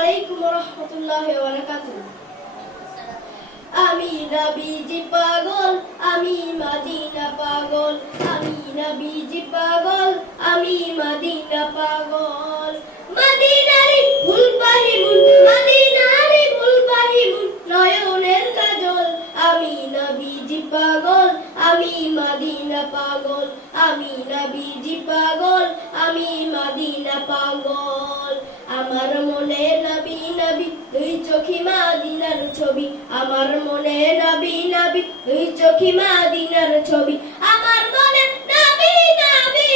আলাইকুম ওয়া রাহমাতুল্লাহি ওয়া বারাকাতুহু। আমি নবীজি পাগল, আমি মদিনা পাগল, আমি নবীজি পাগল, আমি মদিনা পাগল। মদিনারে ফুল পাহিমুন, মদিনারে ফুল পাহিমুন, নয়নের কাজল। আমি নবীজি পাগল, আমি মদিনা পাগল, আমি নবীজি পাগল, আমি মদিনা পাগল। আমার মনে নবী নবী দুই চোখে মদিনার ছবি, আমার মনে নবী নবী দুই চোখে মদিনার ছবি, আমার মনে নবী নবী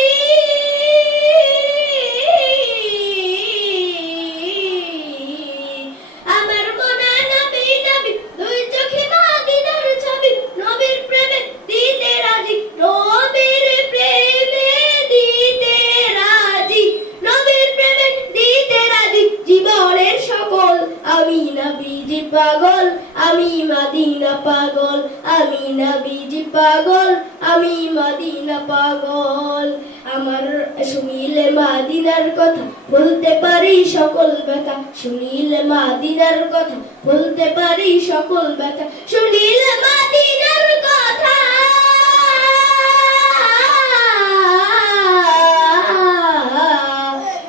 আমার মনে নবী নবী দুই চোখে মদিনার ছবি, নবীর প্রেমে দিতে রাজি, নবীর প্রেমে দিতে রাজি, নবীর প্রেমে দিতে রাজি জীবনের সকল। আমি নবীজি পাগল, আমি মদিনা পাগল, আমি নবীজি পাগল, আমি মদিনা পাগল। আমার শুনিলে মদিনার কথা বলতে পারি সকল ব্যথা, শুনিলে মদিনার কথা বলতে পারি সকল ব্যথা, শুনিলে মদিনার কথা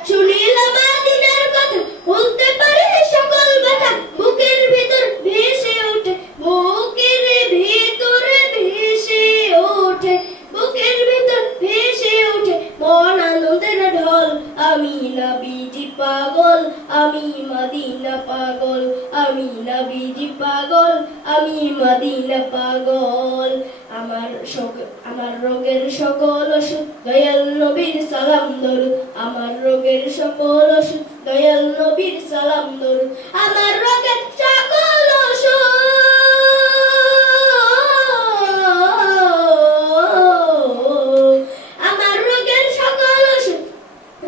শুনিলে মদিনার কথা বলতে পারি সকল ব্যথা, বুকের ভিতর ভেসে ওঠে, বুকের ভিতর ভেসে ওঠে, বুকের ভিতর ভেসে ওঠে মন আনন্দের ঢল। আমি নবীজি পাগল, আমি মদিনা পাগল, আমি নবীজি পাগল, আমি মদিনা পাগল। আমার রোগের সকল ওষুধ দয়াল নবীর সালাম দরুদ, আমার রোগের সকল ওষুধ দয়াল নবীর সালাম দরুদ, আমার রোগের সকল ওষুধ আমার রোগের সকল ওষুধ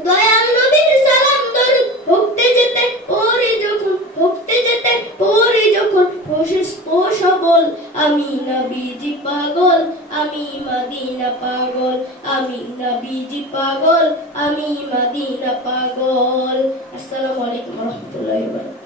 দয়াল নবীর সালাম দরুদ। ভুগতে যেতে পড়ি যখন, ভুগতে যেতে পড়ি যখন অসুস্থ সবল, আমি নবীজি পাগল, আমি মদিনা পাগল, আমি নবীজি পাগল, আমি মদিনা পাগল। আসসালামু আলাইকুম ওয়া রাহমাতুল্লাহি ওয়া বারাকাতুহু।